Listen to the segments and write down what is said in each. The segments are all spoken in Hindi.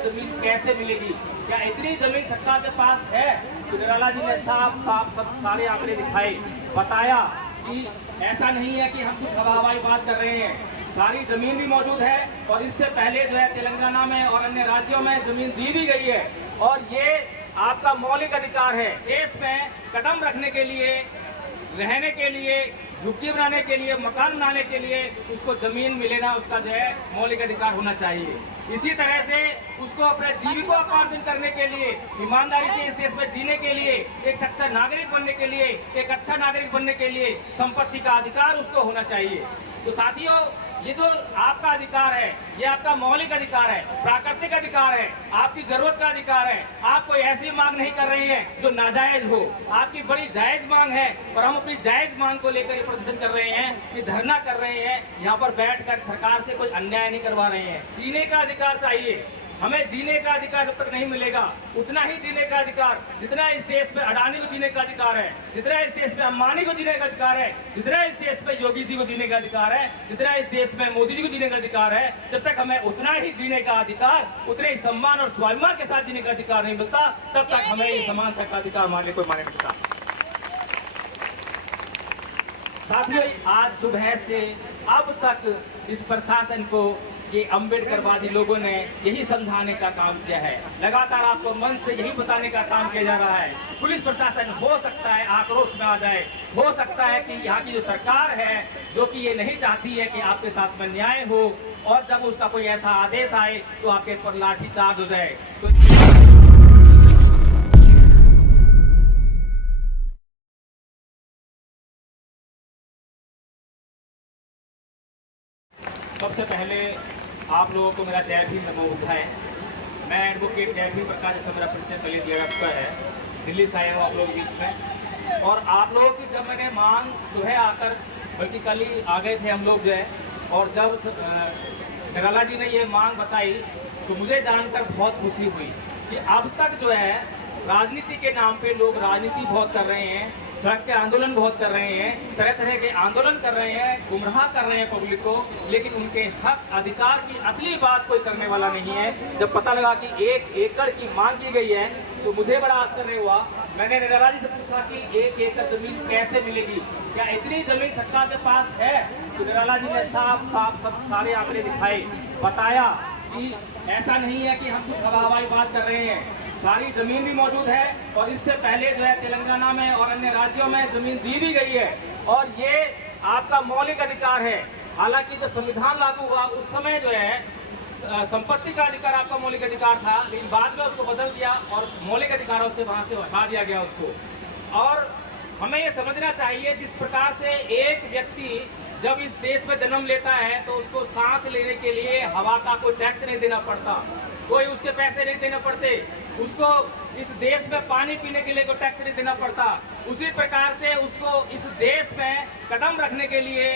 एकड़ जमीन कैसे मिलेगी? क्या इतनी जमीन सरकार के पास है? तो निराला जी ने साफ सब सारे आंकड़े दिखाए, बताया कि ऐसा नहीं है कि हम कुछ हवाई बात कर रहे हैं, सारी जमीन भी मौजूद है और इससे पहले जो है तेलंगाना में और अन्य राज्यों में जमीन दी भी गई है और ये आपका मौलिक अधिकार है। देश में कदम रखने के लिए, रहने के लिए, झुग्गी बनाने के लिए, मकान बनाने के लिए उसको जमीन मिले ना, उसका जो है मौलिक अधिकार होना चाहिए। इसी तरह से उसको अपने जीविकोपार्जन करने के लिए, ईमानदारी से इस देश में जीने के लिए, एक सच्चा नागरिक बनने के लिए, एक अच्छा नागरिक बनने के लिए संपत्ति का अधिकार उसको होना चाहिए। तो साथियों, ये जो आपका अधिकार है, ये आपका मौलिक अधिकार है, प्राकृतिक अधिकार है, आपकी जरूरत का अधिकार है। आप कोई ऐसी मांग नहीं कर रहे हैं जो नाजायज हो, आपकी बड़ी जायज मांग है और हम अपनी जायज मांग को लेकर ये प्रदर्शन कर रहे हैं, कि धरना कर रहे हैं, यहाँ पर बैठकर सरकार से कोई अन्याय नहीं करवा रहे हैं। जीने का अधिकार चाहिए, हमें जीने का अधिकार जब तक नहीं मिलेगा, उतना ही जीने का अधिकार जितना इस देश में अडानी को जीने का अधिकार है, जितना इस देश में अंबानी को जीने का अधिकार है, जितना इस देश में योगी जी को जीने का अधिकार है, जितना इस देश में मोदी जी को जीने का अधिकार है, जब तक हमें उतना ही जीने का अधिकार, उतने ही सम्मान और स्वाभिमान के साथ जीने का अधिकार नहीं मिलता, तब तक हमें ये समानता का अधिकार मांगने कोई माने नहीं मिलता। साथियों, आज सुबह से अब तक इस प्रशासन को ये अम्बेडकरवादी लोगों ने यही समझाने का काम किया है, लगातार आपको मन से यही बताने का काम किया जा रहा है। पुलिस प्रशासन हो सकता है आक्रोश में आ जाए, हो सकता है कि यहाँ की जो सरकार है जो कि ये नहीं चाहती है कि आपके साथ में न्याय हो, और जब उसका कोई ऐसा आदेश आए तो आपके ऊपर लाठीचार्ज हो जाए। तो सबसे पहले आप लोगों को मेरा जय भीम नमो बुद्धाय। मैं एडवोकेट जय भीम प्रकाश, जैसे मेरा परिचय पहले दिया चुका है, दिल्ली से आया हूँ आप लोगों के बीच में। और आप लोगों की जब मैंने मांग सुबह आकर, बल्कि कल ही आ गए थे हम लोग जो है, और जब निराला जी ने ये मांग बताई तो मुझे जानकर बहुत खुशी हुई कि अब तक जो है राजनीति के नाम पे लोग राजनीति बहुत कर रहे हैं, सड़क के आंदोलन बहुत कर रहे हैं, तरह तरह के आंदोलन कर रहे हैं, गुमराह कर रहे हैं पब्लिक को, लेकिन उनके हक अधिकार की असली बात कोई करने वाला नहीं है। जब पता लगा कि 1 एकड़ की मांग की गई है तो मुझे बड़ा आश्चर्य हुआ। मैंने निराला जी से पूछा कि 1 एकड़ जमीन कैसे मिलेगी? क्या इतनी जमीन सरकार के पास है? तो निराला जी ने साफ सब सारे आंकड़े दिखाए, बताया कि ऐसा नहीं है कि हम कुछ हवाई बात कर रहे हैं, सारी जमीन भी मौजूद है और इससे पहले जो है तेलंगाना में और अन्य राज्यों में जमीन दी भी गई है और ये आपका मौलिक अधिकार है। हालांकि जब संविधान लागू हुआ उस समय जो है संपत्ति का अधिकार आपका मौलिक अधिकार था, लेकिन बाद में उसको बदल दिया और मौलिक अधिकारों से वहां से हटा दिया गया उसको। और हमें ये समझना चाहिए, जिस प्रकार से एक व्यक्ति जब इस देश में जन्म लेता है तो उसको सांस लेने के लिए हवा का कोई टैक्स नहीं देना पड़ता, कोई उसके पैसे नहीं देना पड़ते, उसको इस देश में पानी पीने के लिए कोई टैक्स नहीं देना पड़ता। उसी प्रकार से उसको इस देश में कदम रखने के लिए,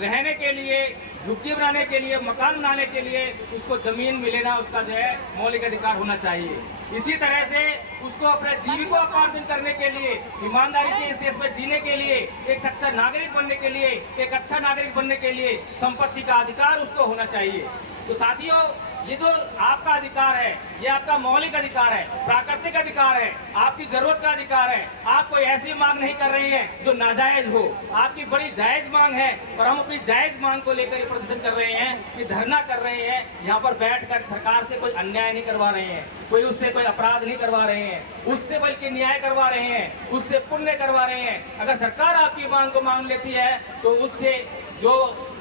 रहने के लिए, झुग्गी बनाने के लिए, मकान बनाने के लिए उसको जमीन मिले ना, उसका जो है मौलिक अधिकार होना चाहिए। इसी तरह से उसको अपने जीविकोपार्जन करने के लिए, ईमानदारी से इस देश में जीने के लिए, एक सच्चा नागरिक बनने के लिए, एक अच्छा नागरिक बनने के लिए संपत्ति का अधिकार उसको होना चाहिए। तो साथियों, ये जो आपका अधिकार है, ये आपका मौलिक अधिकार है, प्राकृतिक अधिकार है, आपकी जरूरत का अधिकार है। आप कोई ऐसी मांग नहीं कर रहे हैं जो नाजायज हो, आपकी बड़ी जायज मांग है और हम अपनी जायज मांग को लेकर ये प्रदर्शन कर रहे हैं, कि धरना कर रहे हैं, यहाँ पर बैठकर सरकार से कोई अन्याय नहीं करवा रहे हैं, कोई उससे कोई अपराध नहीं करवा रहे हैं, उससे बल्कि न्याय करवा रहे हैं, उससे पुण्य करवा रहे हैं। अगर सरकार आपकी मांग को मान लेती है तो उससे जो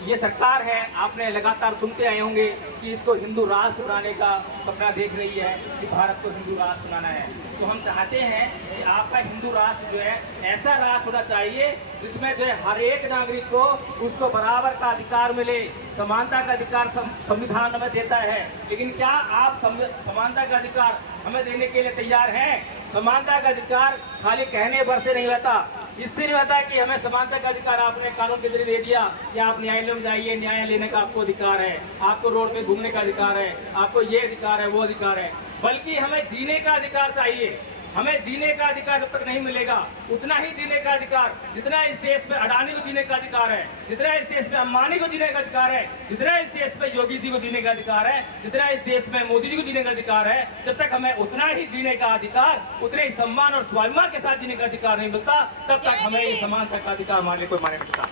ये सरकार है, आपने लगातार सुनते आए होंगे कि इसको हिंदू राष्ट्र बनाने का सपना देख रही है, कि भारत को हिंदू राष्ट्र बनाना है। तो हम चाहते हैं कि आपका हिंदू राष्ट्र जो है ऐसा राष्ट्र होना चाहिए जिसमें जो है हर एक नागरिक को उसको बराबर का अधिकार मिले, समानता का अधिकार संविधान हमें देता है। लेकिन क्या आप समानता का अधिकार हमें देने के लिए तैयार हैं? समानता का अधिकार खाली कहने भर से नहीं रहता, इससे नहीं होता कि हमें समानता का अधिकार आपने कानून के जरिए दे दिया कि आप न्यायालय में जाइए, न्याय लेने का आपको अधिकार है, आपको रोड पे घूमने का अधिकार है, आपको ये अधिकार है, वो अधिकार है, बल्कि हमें जीने का अधिकार चाहिए। हमें जीने का अधिकार जब तक नहीं मिलेगा, उतना ही जीने का अधिकार जितना इस देश में अडानी को जीने का अधिकार है, जितना इस देश में अंबानी को जीने का अधिकार है, जितना इस देश में योगी जी को जीने का अधिकार है, जितना इस देश में मोदी जी को जीने का अधिकार है, जब तक हमें उतना ही जीने का अधिकार, उतने ही सम्मान और स्वाभिमान के साथ जीने का अधिकार नहीं मिलता, तब तक हमें ये समानता का अधिकार मानने को माने मिलता।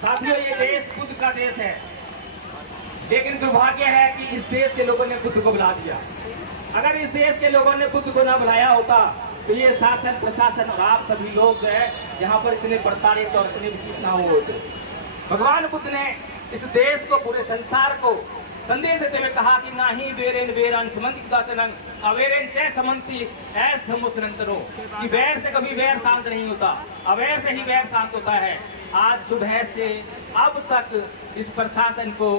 साथियों, ये देश बुद्ध का देश है, लेकिन दुर्भाग्य है कि इस देश के लोगों ने बुद्ध को बुला दिया। अगर इस देश के लोगों ने बुद्ध को ना बुलाया होता तो ये शासन प्रशासन और आप सभी लोग जो है यहाँ पर इतने प्रताड़ित और इतने विकसित ना हुए होते। भगवान बुद्ध ने इस देश को, पूरे संसार को संदेश देते हुए कहा कि ना ही वेरेन वेरन समन्ति अवेरेन च समन्ति ऐस धम्मो सनंतरो, कि वैर से कभी वैर शांत नहीं होता, अवैर से ही वैर शांत होता है। आज सुबह से अब तक इस प्रशासन को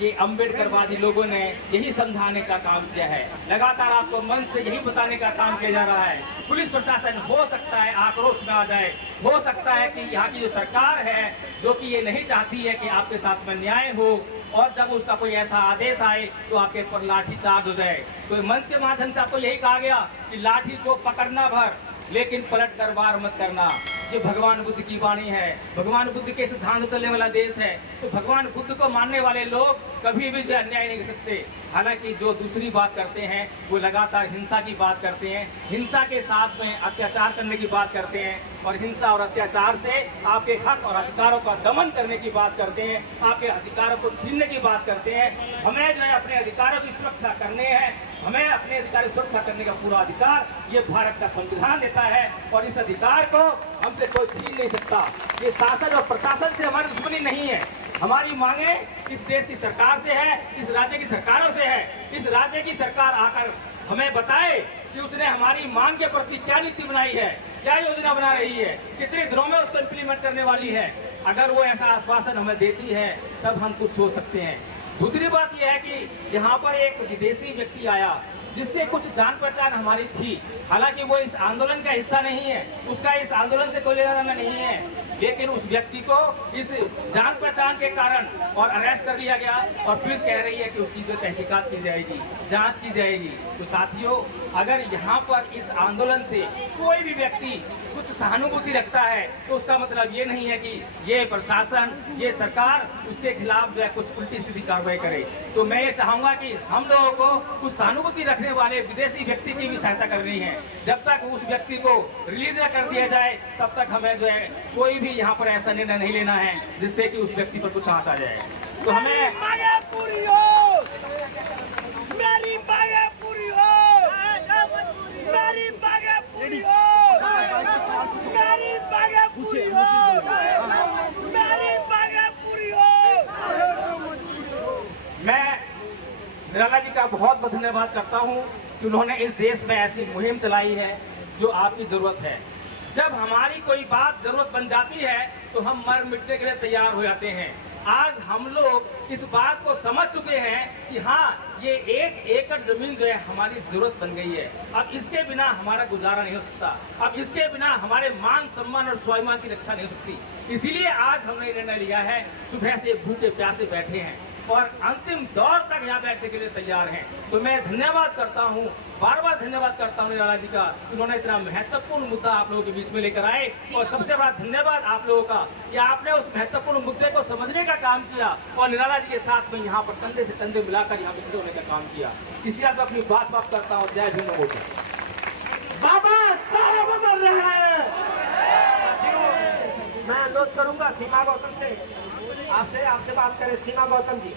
ये अम्बेडकरवादी लोगों ने यही समझाने का काम किया है, लगातार आपको मन से यही बताने का काम किया जा रहा है। पुलिस प्रशासन हो सकता है आक्रोश में आ जाए, हो सकता है कि यहाँ की जो सरकार है जो कि ये नहीं चाहती है कि आपके साथ में न्याय हो, और जब उसका कोई ऐसा आदेश आए तो आपके ऊपर लाठी चार्ज हो जाए। तो मंच के माध्यम से आपको यही कहा गया कि लाठी को पकड़ना भर, लेकिन पलट कर वार मत करना। ये भगवान बुद्ध की वाणी है, भगवान बुद्ध के सिद्धांत चलने वाला देश है। तो भगवान बुद्ध को मानने वाले लोग कभी भी जो अन्याय नहीं कर सकते। हालांकि जो दूसरी बात करते हैं वो लगातार हिंसा की बात करते हैं, हिंसा के साथ में अत्याचार करने की बात करते हैं, और हिंसा और अत्याचार से आपके हक और अधिकारों का दमन करने की बात करते हैं, आपके अधिकारों को छीनने की बात करते हैं। हमें जो है अपने अधिकारों की सुरक्षा करने हैं, हमें अपने अधिकार की सुरक्षा करने का पूरा अधिकार ये भारत का संविधान देता है, और इस अधिकार को हमसे कोई छीन नहीं सकता। ये शासन और प्रशासन से हमारी दुश्मनी नहीं है, हमारी मांगे इस देश की सरकार से है, इस राज्य की सरकारों से है। इस राज्य की सरकार आकर हमें बताए कि उसने हमारी मांग के प्रति क्या नीति बनाई है, क्या योजना बना रही है, कितने दिनों में उसको इम्प्लीमेंट करने वाली है। अगर वो ऐसा आश्वासन हमें देती है तब हम कुछ सोच सकते हैं। दूसरी बात यह है कि यहाँ पर एक विदेशी व्यक्ति आया जिससे कुछ जान पहचान हमारी थी, हालांकि वो इस आंदोलन का हिस्सा नहीं है, उसका इस आंदोलन से कोई लेना देना नहीं है, लेकिन उस व्यक्ति को इस जान पहचान के कारण और अरेस्ट कर लिया गया, और पुलिस कह रही है कि उसकी जो तहकीकात की जाएगी, जांच की जाएगी। तो साथियों, अगर यहाँ पर इस आंदोलन से कोई भी व्यक्ति कुछ सहानुभूति रखता है तो उसका मतलब ये नहीं है कि ये प्रशासन, ये सरकार उसके खिलाफ जो है कुछ उल्टी सीधी कार्रवाई करे। तो मैं ये चाहूंगा कि हम लोगों को कुछ सहानुभूति रखने वाले विदेशी व्यक्ति की भी सहायता करनी है। जब तक उस व्यक्ति को रिलीज न कर दिया जाए तब तक हमें जो है कोई भी यहाँ पर ऐसा निर्णय नहीं लेना है जिससे कि उस व्यक्ति पर कुछ आंच आ जाए। तो हमें पूरी हो, मेरी मांगे पूरी हो, मेरी मांगे पूरी हो, मेरी मांगे पूरी हो, मेरी मांगे पूरी हो। मैं निराला जी का बहुत बहुत धन्यवाद करता हूँ कि उन्होंने इस देश में ऐसी मुहिम चलाई है जो आपकी जरूरत है। जब हमारी कोई बात जरूरत बन जाती है तो हम मर मिटने के लिए तैयार हो जाते हैं। आज हम लोग इस बात को समझ चुके हैं कि हाँ, ये 1 एकड़ जमीन जो है हमारी जरूरत बन गई है। अब इसके बिना हमारा गुजारा नहीं हो सकता, अब इसके बिना हमारे मान सम्मान और स्वाभिमान की रक्षा नहीं हो सकती। इसीलिए आज हमने निर्णय लिया है, सुबह से भूखे प्यासे बैठे हैं और अंतिम दौर तक यहाँ बैठने के लिए तैयार हैं। तो मैं धन्यवाद करता हूँ, बार बार धन्यवाद करता हूँ निराला जी का, उन्होंने इतना महत्वपूर्ण मुद्दा आप लोगों के बीच में लेकर आए। और सबसे बड़ा धन्यवाद आप लोगों का कि आपने उस महत्वपूर्ण मुद्दे को समझने का काम किया और निराला जी के साथ में यहाँ पर कंधे से कंधे मिलाकर यहाँ पे होने का काम किया। इसी बात अपनी बात बात करता हूँ। जय भीम मोदी। बाबा सारा बदल रहा है। मैं अनुरोध करूंगा सीमा गौतम से, आपसे बात करें। सीमा गौतम जी।